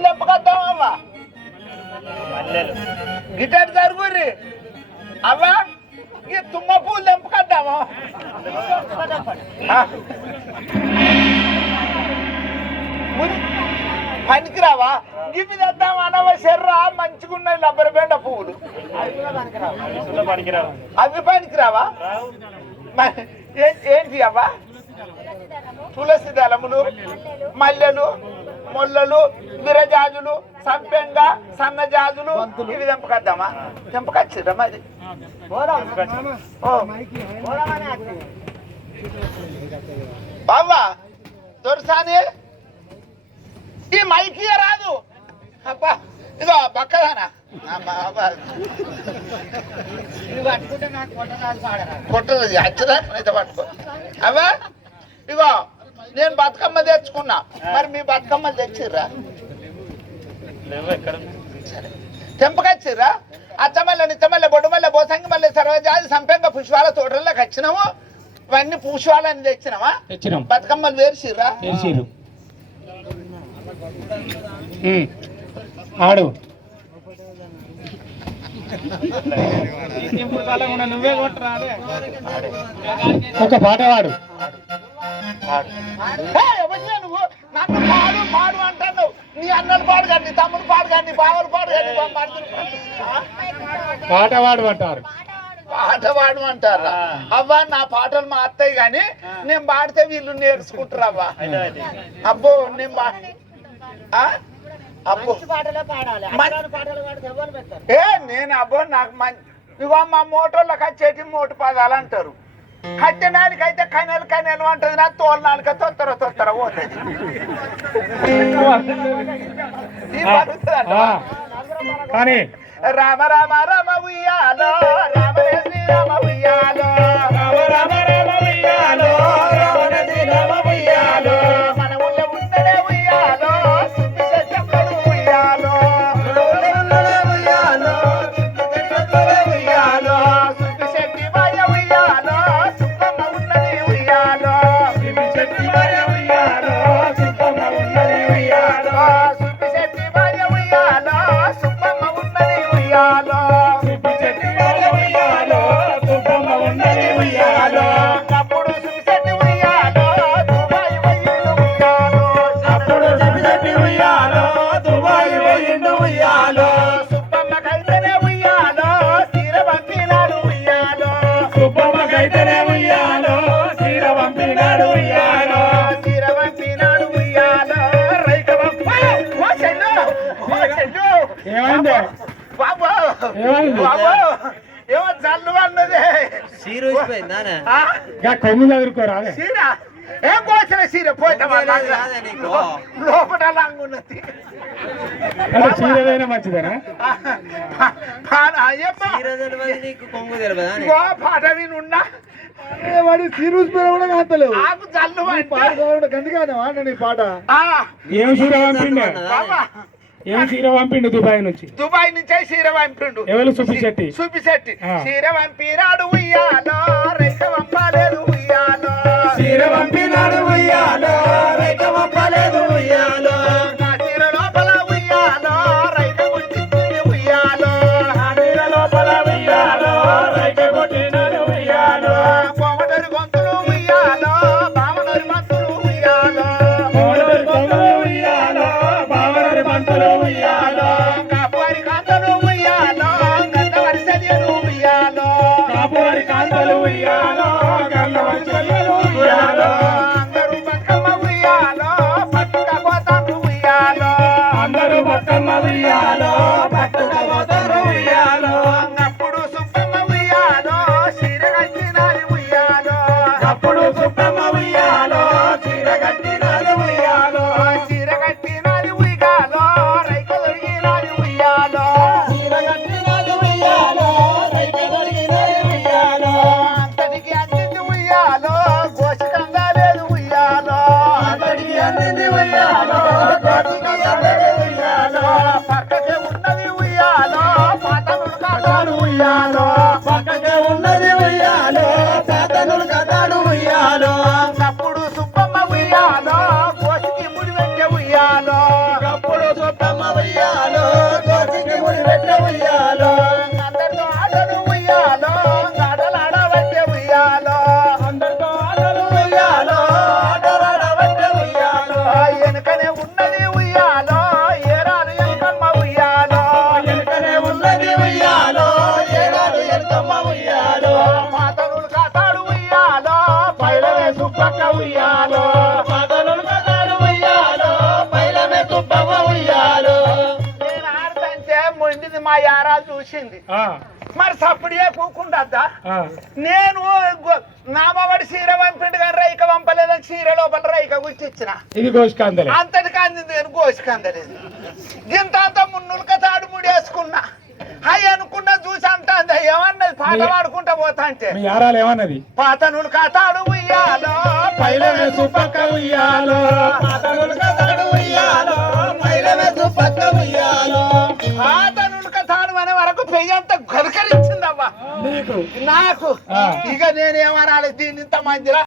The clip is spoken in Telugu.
పూలు తెంపకొద్దామవ్వా గిటార్ జరుగుర్రి అవ్వా ఈ తుమ్మ పూలు తెంపకొద్దామా పనికిరావా ఇవి తెద్దాం అనవ శర్రా మంచిగున్నాయి రబ్బర్ బెండ పువ్వులు అవి పనికిరావా ఏంటి అవ్వా తులసి దళములు మల్లెలు మొల్లలు విరజాజులు సంపెంగ సన్నజాజులు ఇవి తెంపకద్దామా తెంపకొచ్చిరా మరి బాబా దొరసాని ఈ మైకి రాదు అబ్బా ఇదో పక్కదానా కొట్టదు అచ్చదా అయితే పట్టుకో అవా ఇగో నేను బతుకమ్మ తెచ్చుకున్నా మరి మీ బతుకమ్మలు తెచ్చిర్రా సరే తెంపకొచ్చిర్రా అచ్చమల్ల నిచ్చమల్ల బొడ్డుమల్ల బోసంగి మల్లె సర్వజాతి సంపెంగ పుష్పాల తోటల్లోకి వచ్చినాము ఇవన్నీ పుష్పాలని తెచ్చినామా బతుకమ్మలు వేర్చిర్రా ఆడు ఒక పాట వాడు నువ్వు నన్ను పాడు పాడు అంటాను నీ అన్నలు పాడు కానీ తమ్ముడు పాడు కానీ బావలు పాడు కానీ పాట వాడు అంటారు పాట పాడు అంటారా అవ్వా నా పాటలు మా అత్తయ్య గాని నేను పాడితే వీళ్ళు నేర్చుకుంటారు అవ్వా అబ్బో నేను నేను అబ్బో నాకు ఇగో మా మోటోళ్ళకి వచ్చేటి మోటు పదాలు అంటారు కట్టెనానికి అయితే కనెలు కనెలు అంటది నా తోలనాలిక తొత్తర తొత్తర పోతుంది కానీ రామ రామ రామ ఉయ్యాలో రామ శ్రీరామ ఉయ్యాలో రామ రామ రామ ఉయ్యాలో రామ శ్రీరామ ఉయ్యాలో మన ఊళ్ళో ఉన్నడే ఉయ్యాలో చెప్పడు ఉయ్యాలో ఉయ్యాలో ఉయ్యాలో సుబ్బిశెట్టి బాయ ఉయ్యాలో సుబ్బమ్మ ఉన్నది ఉయ్యాలో సుబ్బిశెట్టి బాయ ఉయ్యాలో సుబ్బమ్మ ఉన్నది ఉయ్యాలో సుబ్బిశెట్టి బాయ ఉయ్యాలో సుబ్బమ్మ ఉన్నది ఉయ్యాలో సుబ్బిశెట్టి బాయ ఉయ్యాలో సుబ్బమ్మ ఉన్నది ఉయ్యాలో అప్పుడు సుబ్బిశెట్టి ఉయ్యాలో దుబాయ్ పోయిండు ఉయ్యాలో అప్పుడు సుబ్బిశెట్టి ఉయ్యాలో దుబాయ్ పోయిండు ఉయ్యాలో సుబ్బమ్మకైతేనే ఉయ్యాలో సీర పంపినాడు ఉయ్యాలో సుబ్బమ్మకైతేనే ఉయ్యాలో సీర పంపినాడు ఉయ్యాలో సీర పంపినాడు ఉయ్యాలో రైక ఏమైంది బాబు ఏమో జల్లు అన్నదే కొమ్ము చదువుకోరా సీర ఏం కోసిన సీర పోయిన లోపల లాంగున్నది చీరదైనా మంచిదేనా పాట వినున్నా వాడి సీరియస్ కూడా కాస్తలేవు నాకు జల్లు అందుకని పాట ఏం చీర పంపిండు ఏం చీర పంపిండు దుబాయ్ నుంచి చీర పంపిండు ఎవరు సుబ్బిశెట్టి చీర పంపినాడు ఉయ్యాలో రైక పంపలేదు ఉయ్యాలో చీర పంపినాడు ఉయ్యాలో రైక పంపలేదు ఉయ్యాలో నా చీర లోపల ఉయ్యాలో రైక కొట్టింది ఉయ్యాలో నా చీర లోపల ఉయ్యాలో రైక కొట్టినాడు ఉయ్యాలో కోమటరి గొంతులు ఉయ్యాలో బామనరి మంతులు ఉయ్యాలో కోమటరి గొంతులు ఉయ్యాలో బామనరి మంతులు ఉయ్యాలో కాపువారి కాంతలు ఉయ్యాలో గంధవరి సదియలు ఉయ్యాలో కాపువారి కాంతలు ఉయ్యాలో గంధవరి సదియలు ఉయ్యాలో అందరూ బతుకమ్మ ఉయ్యాలో పట్టుకపోతాను ఉయ్యాలో అందరూ బతుకమ్మ ఉయ్యాలో పట్టుకపోతారు ఉయ్యాలో అప్పుడు సుబ్బమ్మ ఉయ్యాలో చీర కట్టినాలి ఉయ్యాలో అప్పుడు సుబ్బమ్మ ఉయ్యాలో చీర కట్టినాలి ఉయ్యాలో చీర కట్టినాలి ఉయ్యాలో రైతులు అది మా యారాలు చూసింది ఆ, మరి సప్పుడే పూకుండద్దా ఆ. నేను నామవాడి చీర పంపిండు కానీ రైక పంపలేదని చీర లోపల రైక గుర్తిచ్చిన ఇది గోష్కాందలే అంతటికి అందింది నేను గోసికందలేదు గింత అంత మున్నులక తాడు ముడేసుకున్నా హై అనుకున్నా చూసి అంటాంది ఏమన్నది పాట పాడుకుంటా పోతా అంటే మీ యారాలు ఏమన్నది పాత నులక తాడు ఉయ్యాలో పైలమే సుపక్క ఉయ్యాలో పాత నులక తాడు ఉయ్యాలో పైలమే సుపక్క ఉయ్యాలో పాత నులక తాడు అనే వరకు పెయ్యంత గొరకరించిందవ్వా నీకు నాకు ఆ. ఇక నేనేమనాలి దీన్ని ఇంత మందిరా